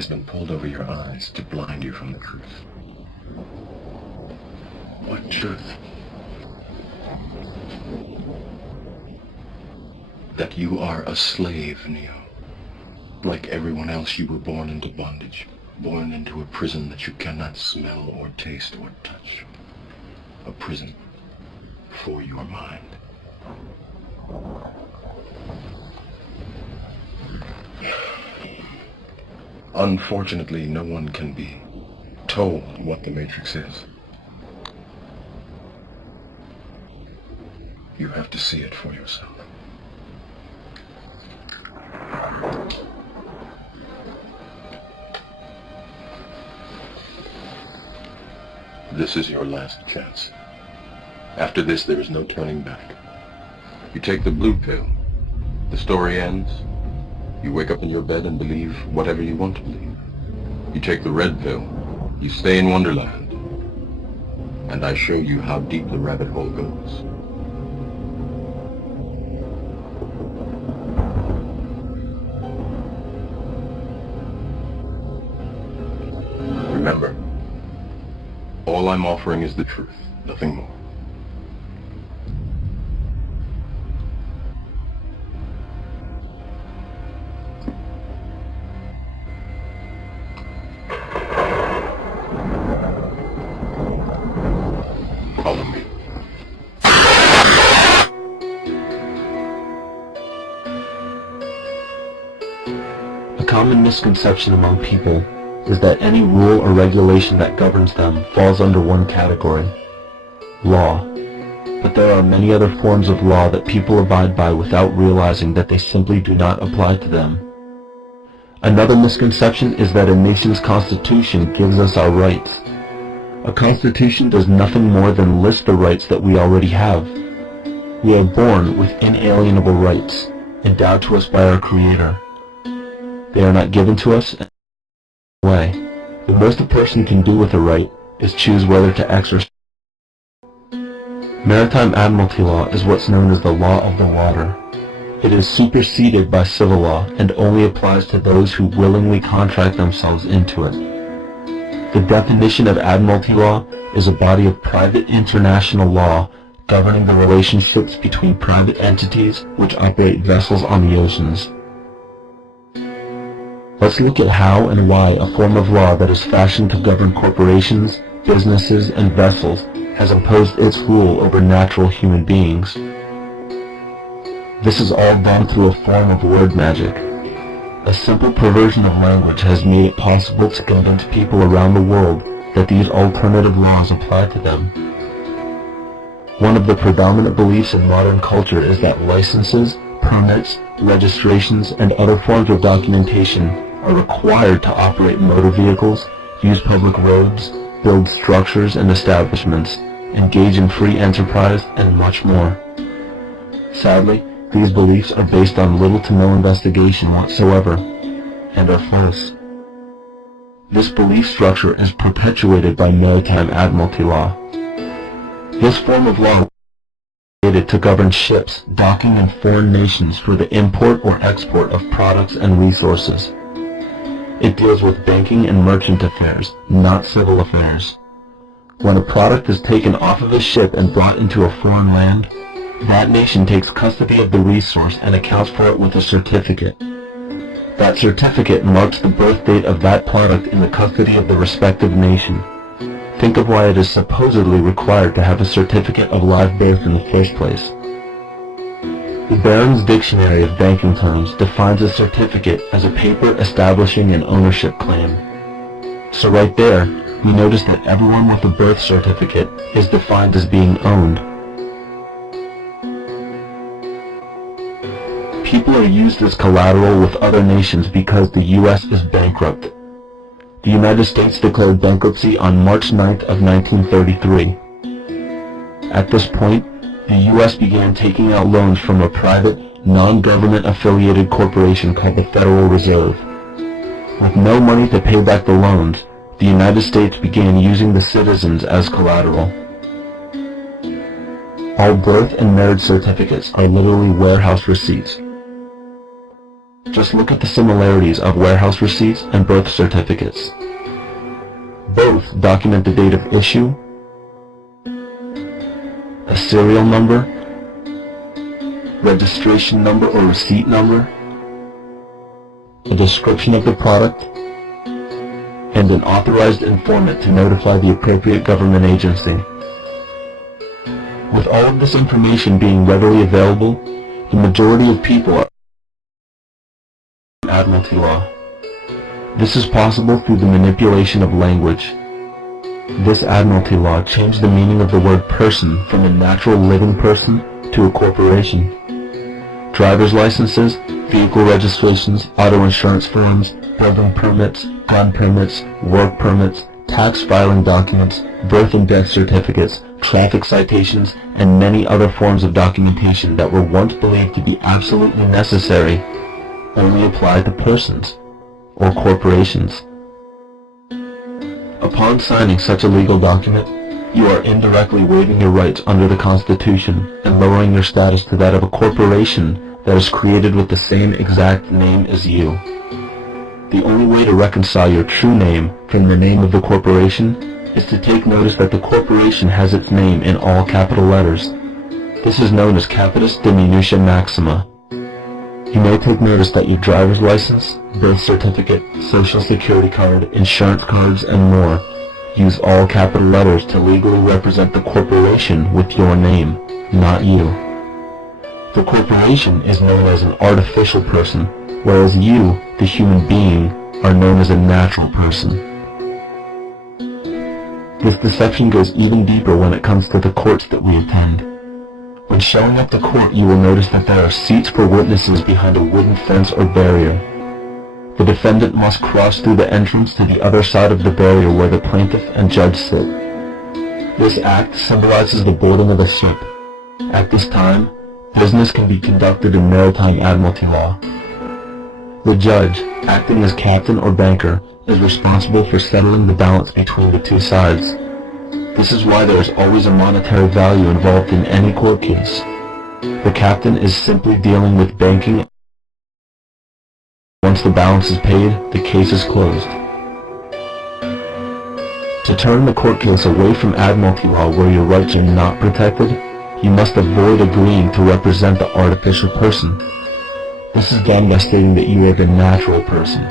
has been pulled over your eyes to blind you from the truth. What truth? That you are a slave, Neo. Like everyone else, you were born into bondage, born into a prison that you cannot smell or taste or touch. A prison for your mind. Unfortunately, no one can be told what the Matrix is. You have to see it for yourself. This is your last chance. After this, there is no turning back. You take the blue pill. The story ends. You wake up in your bed and believe whatever you want to believe. You take the red pill. You stay in Wonderland. And I show you how deep the rabbit hole goes. Remember, all I'm offering is the truth, nothing more. Follow me. A common misconception among people is that any rule or regulation that governs them falls under one category, law. But there are many other forms of law that people abide by without realizing that they simply do not apply to them. Another misconception is that a nation's constitution gives us our rights. A constitution does nothing more than list the rights that we already have. We are born with inalienable rights, endowed to us by our Creator. They are not given to us way. The most a person can do with a right is choose whether to exercise. Maritime Admiralty law is what's known as the law of the water. It is superseded by civil law and only applies to those who willingly contract themselves into it. The definition of Admiralty law is a body of private international law governing the relationships between private entities which operate vessels on the oceans. Let's look at how and why a form of law that is fashioned to govern corporations, businesses, and vessels has imposed its rule over natural human beings. This is all done through a form of word magic. A simple perversion of language has made it possible to convince people around the world that these alternative laws apply to them. One of the predominant beliefs in modern culture is that licenses, permits, registrations, and other forms of documentation are required to operate motor vehicles, use public roads, build structures and establishments, engage in free enterprise, and much more. Sadly, these beliefs are based on little to no investigation whatsoever, and are false. This belief structure is perpetuated by Maritime Admiralty law. This form of law to govern ships docking in foreign nations for the import or export of products and resources. It deals with banking and merchant affairs, not civil affairs. When a product is taken off of a ship and brought into a foreign land, that nation takes custody of the resource and accounts for it with a certificate. That certificate marks the birth date of that product in the custody of the respective nation. Think of why it is supposedly required to have a certificate of live birth in the first place. The Barron's Dictionary of Banking Terms defines a certificate as a paper establishing an ownership claim. So right there, we notice that everyone with a birth certificate is defined as being owned. People are used as collateral with other nations because the U.S. is bankrupt. The United States declared bankruptcy on March 9th of 1933. At this point, the U.S. began taking out loans from a private, non-government affiliated corporation called the Federal Reserve. With no money to pay back the loans, the United States began using the citizens as collateral. All birth and marriage certificates are literally warehouse receipts. Just look at the similarities of warehouse receipts and birth certificates. Both document the date of issue, a serial number, registration number or receipt number, a description of the product, and an authorized informant to notify the appropriate government agency. With all of this information being readily available, the majority of people are Admiralty law. This is possible through the manipulation of language. This Admiralty law changed the meaning of the word person from a natural living person to a corporation. Driver's licenses, vehicle registrations, auto insurance forms, building permits, gun permits, work permits, tax filing documents, birth and death certificates, traffic citations, and many other forms of documentation that were once believed to be absolutely necessary only apply to persons or corporations. Upon signing such a legal document, you are indirectly waiving your rights under the Constitution and lowering your status to that of a corporation that is created with the same exact name as you. The only way to reconcile your true name from the name of the corporation is to take notice that the corporation has its name in all capital letters. This is known as capitis diminutia maxima. You may take notice that your driver's license, birth certificate, social security card, insurance cards, and more use all capital letters to legally represent the corporation with your name, not you. The corporation is known as an artificial person, whereas you, the human being, are known as a natural person. This deception goes even deeper when it comes to the courts that we attend. When showing up to court, you will notice that there are seats for witnesses behind a wooden fence or barrier. The defendant must cross through the entrance to the other side of the barrier where the plaintiff and judge sit. This act symbolizes the boarding of a ship. At this time, business can be conducted in Maritime Admiralty law. The judge, acting as captain or banker, is responsible for settling the balance between the two sides. This is why there is always a monetary value involved in any court case. The captain is simply dealing with banking. Once the balance is paid, the case is closed. To turn the court case away from Admiralty law where your rights are not protected, you must avoid agreeing to represent the artificial person. This is done by stating that you are the natural person.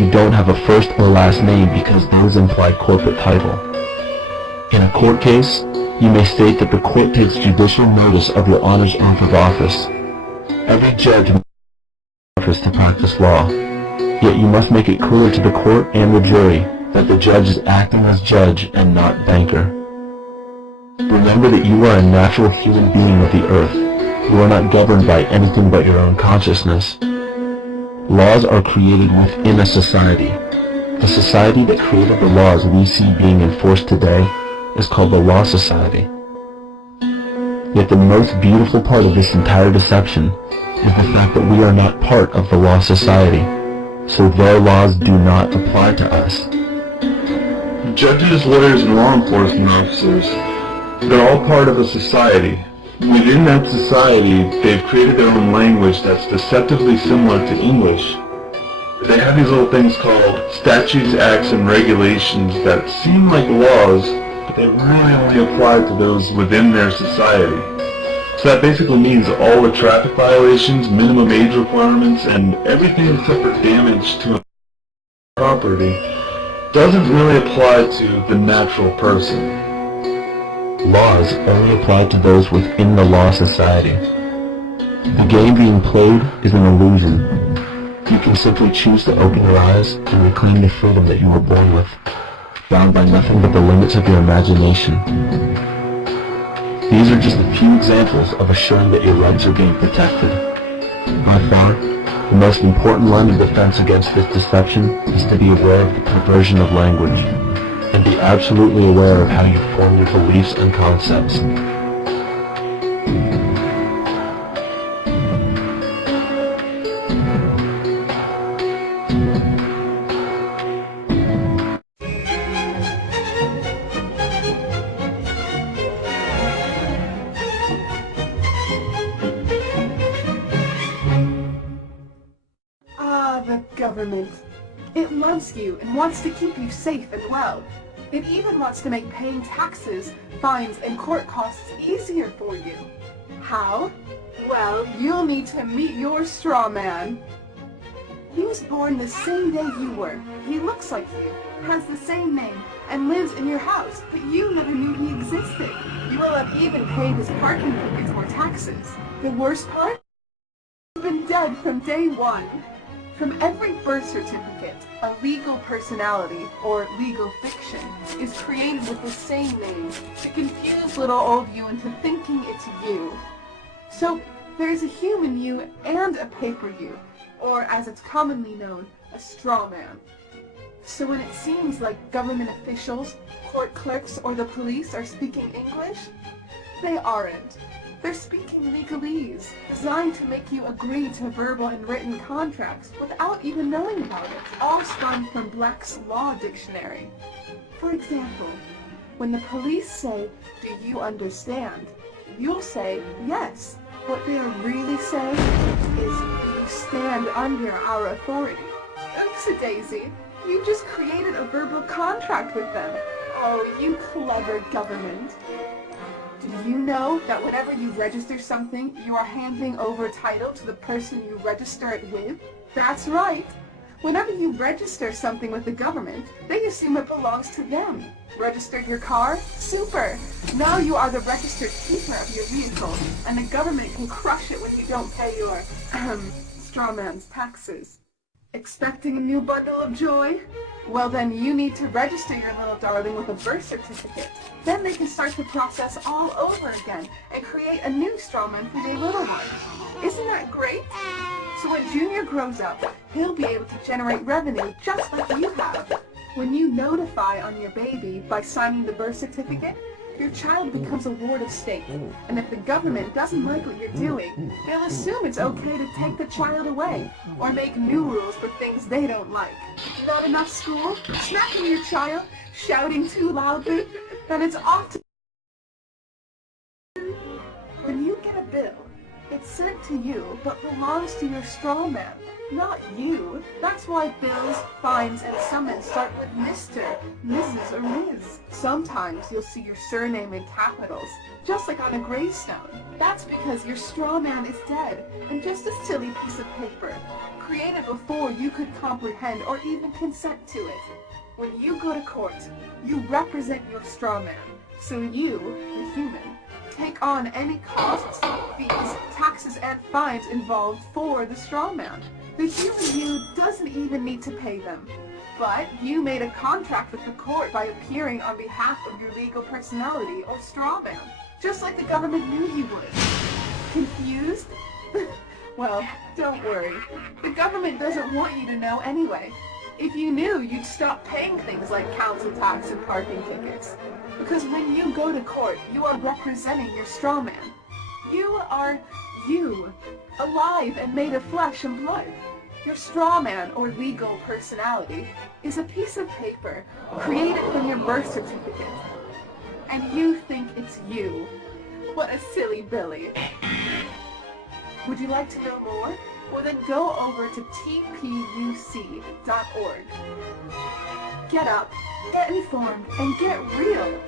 You don't have a first or last name because those imply corporate title. In a court case, you may state that the court takes judicial notice of your Honor's oath of office. Every judge must office to practice law, yet you must make it clear to the court and the jury that the judge is acting as judge and not banker. Remember that you are a natural human being of the earth. You are not governed by anything but your own consciousness. Laws are created within a society. The society that created the laws we see being enforced today is called the Law Society. Yet the most beautiful part of this entire deception is the fact that we are not part of the Law Society, so their laws do not apply to us. Judges, lawyers, and law enforcement officers, they're all part of a society. Within that society, they've created their own language that's deceptively similar to English. They have these little things called statutes, acts, and regulations that seem like laws, but they really only apply to those within their society. So that basically means all the traffic violations, minimum age requirements, and everything except for damage to property doesn't really apply to the natural person. Laws only apply to those within the Law Society. The game being played is an illusion. You can simply choose to open your eyes and reclaim the freedom that you were born with, bound by nothing but the limits of your imagination. These are just a few examples of assuring that your rights are being protected. By far, the most important line of defense against this deception is to be aware of the perversion of language, and be absolutely aware of how you form your beliefs and concepts. government. It loves you and wants to keep you safe and well. It even wants to make paying taxes, fines, and court costs easier for you. How? Well, you'll need to meet your Strawman. He was born the same day you were. He looks like you, has the same name, and lives in your house, but you never knew he existed. You will have even paid his parking tickets or taxes. The worst part? You've been dead from day one. From every birth certificate, a legal personality, or legal fiction, is created with the same name to confuse little old you into thinking it's you. So, there's a human you and a paper you, or as it's commonly known, a strawman. So when it seems like government officials, court clerks, or the police are speaking English, they aren't. They're speaking legalese, designed to make you agree to verbal and written contracts without even knowing about it, all spun from Black's Law Dictionary. For example, when the police say, "Do you understand?" you'll say, "Yes." What they are really saying is, "You stand under our authority." Oopsie-daisy, you just created a verbal contract with them. Oh, you clever government. Do you know that whenever you register something, you are handing over title to the person you register it with? That's right. Whenever you register something with the government, they assume it belongs to them. Registered your car? Super! Now you are the registered keeper of your vehicle, and the government can crush it when you don't pay your, strawman's taxes. Expecting a new bundle of joy? Well then you need to register your little darling with a birth certificate. Then they can start the process all over again and create a new strawman for their little one. Isn't that great? So when Junior grows up, he'll be able to generate revenue just like you have. When you notify on your baby by signing the birth certificate, your child becomes a ward of state, and if the government doesn't like what you're doing, they'll assume it's okay to take the child away, or make new rules for things they don't like. Not enough school? Smacking your child? Shouting too loudly? Then it's off to... When you get a bill, it's sent to you, but belongs to your strawman, not you. That's why bills, fines, and summons start with Mr., Mrs., or Ms. Sometimes you'll see your surname in capitals, just like on a gravestone. That's because your strawman is dead, and just a silly piece of paper, created before you could comprehend or even consent to it. When you go to court, you represent your strawman, so you, the human, take on any costs, fees, taxes, and fines involved for the strawman. The human you doesn't even need to pay them. But you made a contract with the court by appearing on behalf of your legal personality or strawman, just like the government knew you would. Confused? Well, don't worry. The government doesn't want you to know anyway. If you knew, you'd stop paying things like council tax and parking tickets. Because when you go to court, you are representing your strawman. You are you, alive and made of flesh and blood. Your strawman, or legal personality, is a piece of paper created from your birth certificate. And you think it's you. What a silly Billy. Would you like to know more? Well then go over to tpuc.org. Get up, get informed, and get real.